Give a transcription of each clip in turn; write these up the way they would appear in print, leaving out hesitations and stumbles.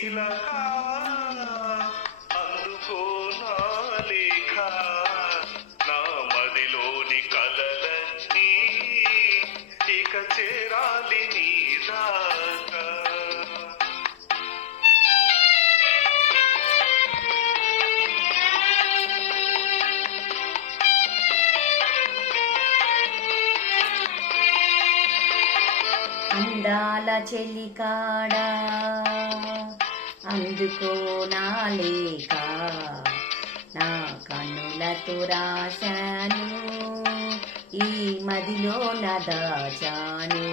చిలక అందుకో నా లేఖ నా మదిలోని కలలన్నీ ఇక చేరాలి నీ దాకా అందాల చెలికాడా అందుకో నా లేఖ నా కన్నులతో రాశాను ఈ మదిలో నా దాచాను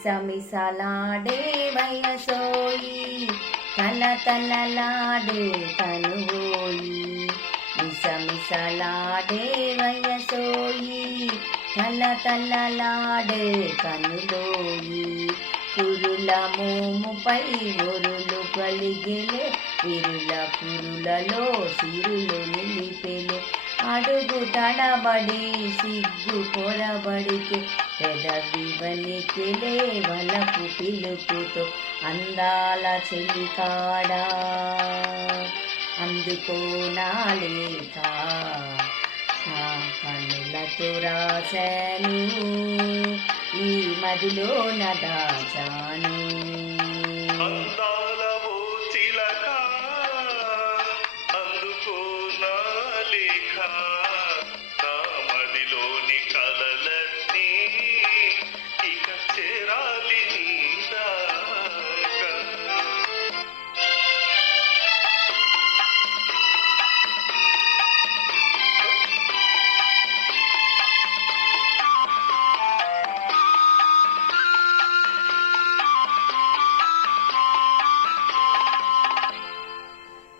మిసమిసలాడే వయసోయి తలతలలాడే తనువోయి మిసమిసలాడే వయసోయి తలతలలాడే కనులోయి కురుల మోముపై ఒరులు కలిగెలే విరుల పురులలో సిరులు నిలిపెలే అడుగు తడబడి సిగ్గు పొరబడితే పెదవి వలికెలే వలపు పిలుపుతో అందాల చెలికాడా అందుకో నా లేఖ నా కన్నులతో రాశాను ఈ మదిలో నా దాచాను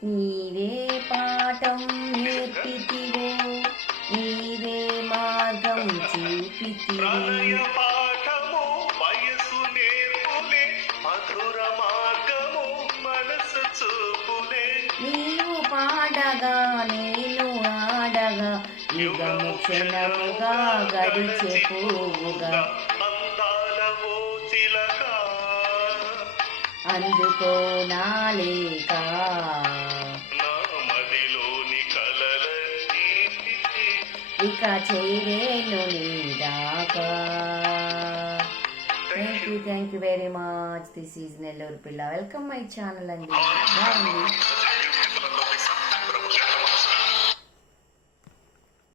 నీవే పాఠం నేర్పితివో నీవే మార్గం చూపితివో పాఠము వయసు నేర్పులే మధుర మార్గము మనసు చూపులే నీవు పాడగా నేను ఆడగా యుగము క్షణముగా గడిచే పోవుగా అందుకో నా లేఖ ఇక చేరేను నీ దాకా thank you very much. This is Nellore పిల్ల. వెల్కమ్ మై ఛానల్ అండి. బాగుంది.